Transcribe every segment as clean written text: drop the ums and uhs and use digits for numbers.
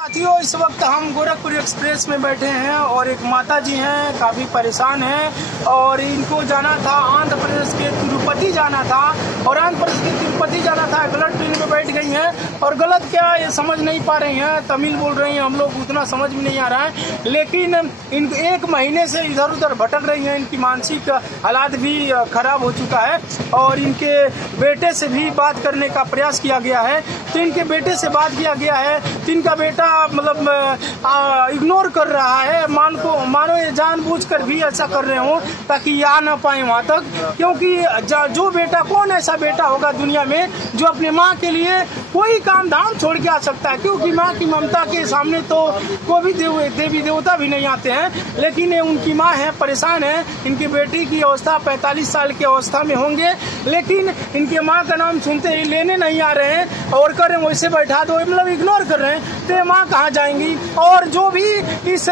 साथियों, इस वक्त हम गोरखपुर एक्सप्रेस में बैठे हैं और एक माता जी हैं, काफ़ी परेशान हैं और इनको जाना था आंध्र प्रदेश के तिरुपति जाना था और आंध्र प्रदेश के तिरुपति जाना था। गलत ट्रेन में बैठ गई हैं और गलत क्या ये समझ नहीं पा रही हैं, तमिल बोल रही हैं, हम लोग उतना समझ में नहीं आ रहा है। लेकिन इन 1 महीने से इधर उधर भटक रही हैं, इनकी मानसिक हालात भी खराब हो चुका है और इनके बेटे से भी बात करने का प्रयास किया गया है। तो इनके बेटे से बात किया गया है तो इनका बेटा मतलब इग्नोर कर रहा है। मानो ये जानबूझकर भी ऐसा कर रहे हो ताकि ये आ ना पाए वहाँ तक, क्योंकि जो बेटा, कौन ऐसा बेटा होगा दुनिया में जो अपने माँ के लिए कोई काम धाम छोड़ के आ सकता है, क्योंकि माँ की ममता के सामने तो कोई भी देवी देवता भी नहीं आते हैं। लेकिन ये उनकी माँ है, परेशान है। इनकी बेटी की अवस्था 45 साल की अवस्था में होंगे, लेकिन इनके माँ का नाम सुनते ही लेने नहीं आ रहे हैं और कर रहे हैं वैसे बैठा दो, मतलब इग्नोर कर रहे हैं। तो माँ कहाँ जाएंगी? और जो भी इस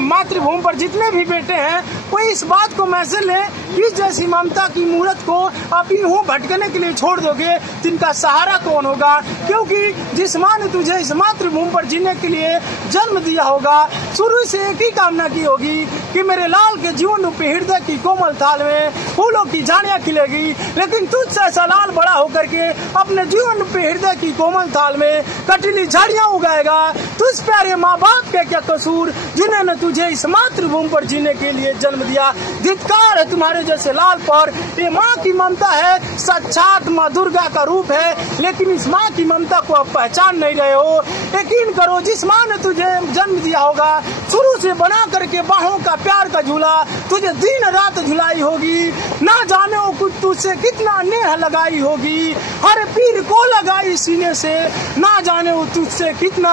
मातृभूमि पर जितने भी बेटे हैं वो इस बात को मैसेज लें कि जैसी ममता की मूर्त को आप यूं भटकने के लिए छोड़ दोगे तो इनका सहारा कौन होगा? क्योंकि जिस माँ ने तुझे इस मातृभूमि पर जीने के लिए जन्म दिया होगा, शुरू से एक ही कामना की होगी कि मेरे लाल के जीवन रूपी हृदय की कोमल थाल में फूलों की झाड़ियां खिलेगी। लेकिन तुझसे ऐसा लाल बड़ा होकर के अपने जीवन रूपी हृदय की कोमल थाल में कटीली झाड़ियां उगाएगा। तुझ प्यारे माँ बाप के क्या कसूर जिन्होंने तुझे इस मातृभूमि पर जीने के लिए जन्म दिया। धिक्कार है तुम्हारे जैसे लाल पर। ये माँ की ममता है, साक्षात माँ दुर्गा का रूप है, लेकिन इस माँ की ममता को आप पहचान नहीं रहे हो। यकीन करो, जिस माँ ने तुझे जन्म दिया होगा, शुरू से बना करके बाहों का प्यार का झूला तुझे दिन रात झुलाई होगी। ना जाने वो कुछ तुझसे कितना नेह लगाई होगी, हर पीर को लगाई सीने से, ना जाने वो तुझसे कितना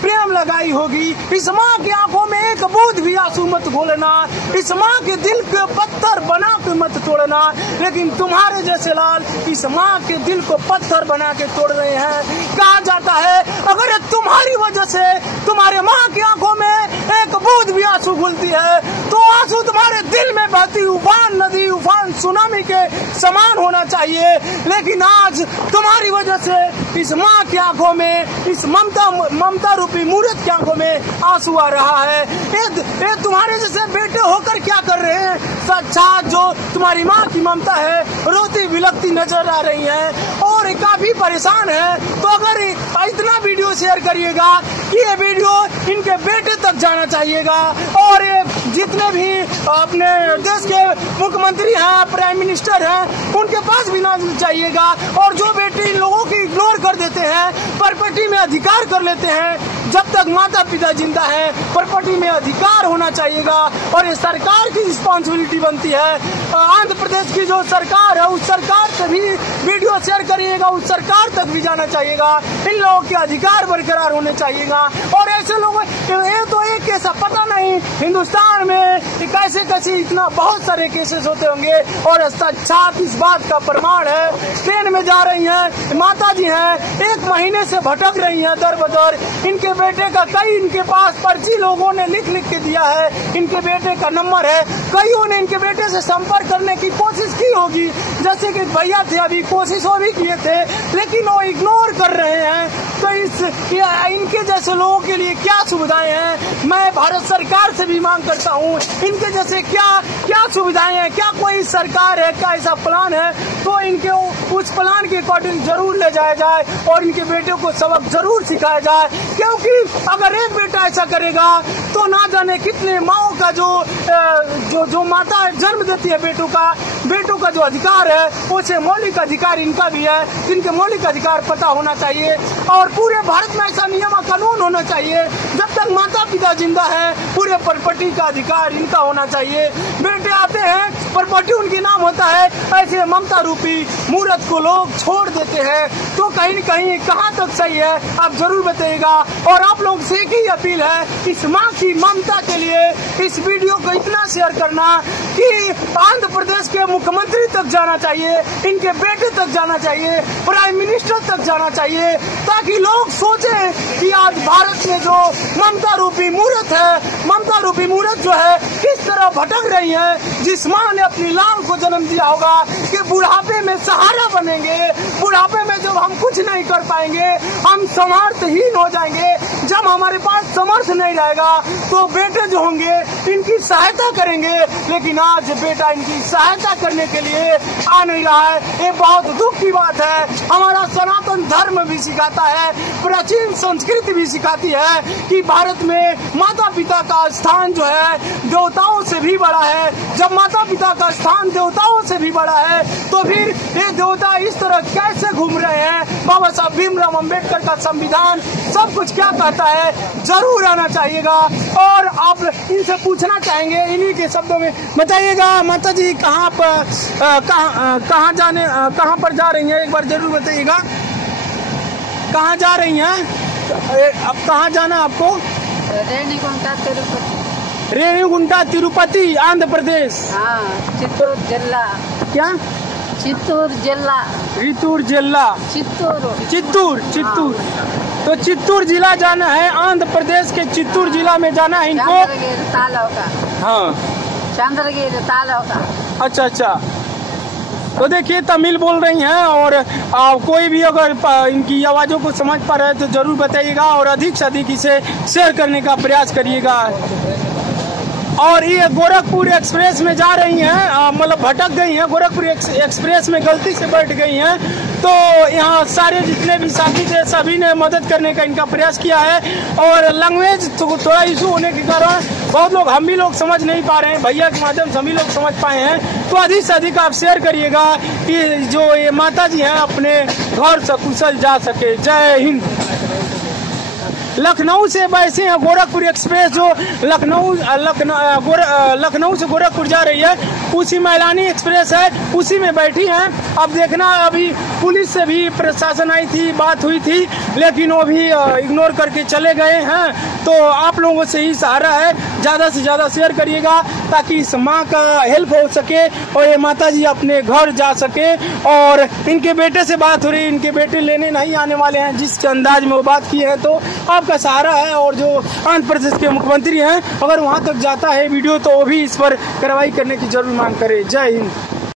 प्रेम लगाई होगी। इस माँ की आंखों में एक बूंद भी आंसू मत घोलना, इस माँ के दिल के पत्थर बना के मत तोड़ना। लेकिन तुम्हारे जैसे लाल इस माँ के दिल को पत्थर बना के तोड़ रहे हैं। कहा जाता है अगर तुम्हारी वजह से तुम्हारे माँ की आंखों में एक बूंद भी आंसू घुलती है तो आंसू तुम्हारे दिल में बहती उफान नदी, उफान सुनामी के समान होना चाहिए। लेकिन आज तुम्हारी वजह से इस माँ की आंखों में, इस ममता रूपी मूर्त की आंखों में आंसू आ रहा है। ये तुम्हारे जैसे बेटे होकर क्या कर रहे हैं? साक्षात जो तुम्हारी माँ की ममता है रोती बिलखती नजर आ रही है और काफी परेशान है। तो अगर इतना वीडियो शेयर करिएगा कि ये वीडियो इनके बेटे तक जाना चाहिएगा और जितने भी अपने देश के मुख्यमंत्री हैं, प्राइम मिनिस्टर हैं, उनके पास भी ना चाहिएगा। और जो बेटे इन लोगों की इग्नोर कर देते हैं, प्रॉपर्टी में अधिकार कर लेते हैं, जब तक माता पिता जिंदा है प्रॉपर्टी में अधिकार होना चाहिएगा और ये सरकार की रिस्पॉन्सिबिलिटी बनती है। आंध्र प्रदेश की जो सरकार है उस सरकार से भी वीडियो शेयर करिएगा, उस सरकार तक भी जाना चाहिएगा। इन लोगों के अधिकार बरकरार होने चाहिएगा। और ऐसे लोग, ये तो एक केस पता नहीं हिंदुस्तान में कैसे कैसे इतना बहुत सारे केसेस होते होंगे और साक्षात इस बात का प्रमाण है। ट्रेन में जा रही हैं, माता जी हैं, 1 महीने से भटक रही हैं दर बदर। इनके बेटे का इनके पास पर्ची लोगों ने लिख के दिया है, इनके बेटे का नंबर है। कईयों ने इनके बेटे से संपर्क करने की कोशिश की होगी, जैसे कि भैया थे अभी कोशिश वो भी किए थे, लेकिन वो इग्नोर कर रहे हैं। तो इनके जैसे लोगों के लिए क्या सुविधाएं हैं? मैं भारत सरकार से भी मांग करता हूँ, इनके जैसे क्या सुविधाएं हैं? क्या कोई सरकार है, क्या ऐसा प्लान है तो इनके उस प्लान के अकॉर्डिंग जरूर ले जाया जाए और इनके बेटे को सबक जरूर सिखाया जाए। क्योंकि अगर एक बेटा ऐसा करेगा तो ना जाने कितने माओ का जो माता जन्म देती है बेटों का जो अधिकार है, उसे मौलिक अधिकार इनका भी है। इनके मौलिक अधिकार पता होना चाहिए और पूरे भारत में ऐसा नियम कानून होना चाहिए, जब तक माता पिता जिंदा है पूरे प्रॉपर्टी का अधिकार इनका होना चाहिए। बेटे आते हैं, प्रॉपर्टी उनके नाम होता है, ऐसे ममता रूपी मूर्त को लोग छोड़ देते हैं। तो कहीं न कहीं कहाँ तक सही है आप जरूर बताइएगा। और आप लोग से एक ही अपील है, इस माँ की ममता के लिए इस वीडियो को इतना शेयर करना कि आंध्र प्रदेश के मुख्यमंत्री तक जाना चाहिए, इनके बेटे तक जाना चाहिए, प्राइम मिनिस्टर तक जाना चाहिए, ताकि लोग सोचें कि आज भारत में जो ममता रूपी मूर्त है, ममता रूपी मूर्त जो है किस तरह भटक रही हैं, जिस माँ ने अपनी लाल को जन्म दिया होगा कि बुढ़ापे में सहारा बनेंगे, बुढ़ापे में जब हम कुछ नहीं कर पाएंगे, हम समर्थहीन हो जाएंगे, जब हमारे पास समर्थ नहीं रहेगा तो बेटे जो होंगे इनकी सहायता करेंगे, लेकिन आज बेटा इनकी सहायता करने के लिए आ नहीं रहा है। ये बहुत दुख की बात है। हमारा सनातन धर्म भी सिखाता है, प्राचीन संस्कृति भी सिखाती है कि भारत में माता पिता का स्थान जो है देवताओं से भी बड़ा है। जब माता पिता का स्थान देवताओं से भी बड़ा है तो फिर ये देवता इस तरह कैसे घूम रहे हैं? बाबा साहब भीमराव अंबेडकर का संविधान सब कुछ क्या कहता है, जरूर आना चाहिएगा। और आप इनसे पूछना चाहेंगे इन्हीं के शब्दों में, बताइएगा माता जी कहाँ पर जा रही हैं, एक बार जरूर बताइएगा कहाँ जा रही हैं? अब कहाँ जाना है आपको? रेणिगुंटा तिरुपति। रेणिगुंटा तिरुपति आंध्र प्रदेश। हाँ, चित्तूर जिला। क्या? चित्तूर जिला। चित्तूर जिला। चित्तूर। तो चित्तूर जिला जाना है, आंध्र प्रदेश के चित्तूर जिला में जाना है इनको। चंद्रगिरी तालुका। हाँ, चंद्रगिरी तालुका। अच्छा। तो देखिए तमिल बोल रही हैं और कोई भी अगर इनकी आवाज़ों को समझ पा रहे हैं तो जरूर बताइएगा और अधिक से अधिक इसे शेयर करने का प्रयास करिएगा। और ये गोरखपुर एक्सप्रेस में जा रही हैं, मतलब भटक गई हैं, गोरखपुर एक्सप्रेस में गलती से बैठ गई हैं। तो यहाँ सारे जितने भी साथी थे सभी ने मदद करने का इनका प्रयास किया है। और लैंग्वेज थोड़ा इशू होने के कारण बहुत लोग, हम भी लोग समझ नहीं पा रहे हैं, भैया के माध्यम से हम भी लोग समझ पाए हैं। तो अधिक से अधिक आप शेयर करिएगा कि जो ये माता जी हैं अपने घर सकुशल जा सके। जय हिंद। लखनऊ से वैसे हैं गोरखपुर एक्सप्रेस जो लखनऊ से गोरखपुर जा रही है, उसी मैलानी एक्सप्रेस है, उसी में बैठी हैं। अब देखना, अभी पुलिस से भी प्रशासन आई थी, बात हुई थी, लेकिन वो भी इग्नोर करके चले गए हैं। तो आप लोगों से ही सहारा है, ज़्यादा से ज़्यादा शेयर करिएगा ताकि इस माँ का हेल्प हो सके और ये माता जी अपने घर जा सके। और इनके बेटे से बात हो रही, इनके बेटे लेने नहीं आने वाले हैं, जिस अंदाज में वो बात की है तो आपका सहारा है। और जो आंध्र प्रदेश के मुख्यमंत्री हैं, अगर वहाँ तक जाता है वीडियो तो वो भी इस पर कार्रवाई करने की जरूर मांग करे। जय हिंद।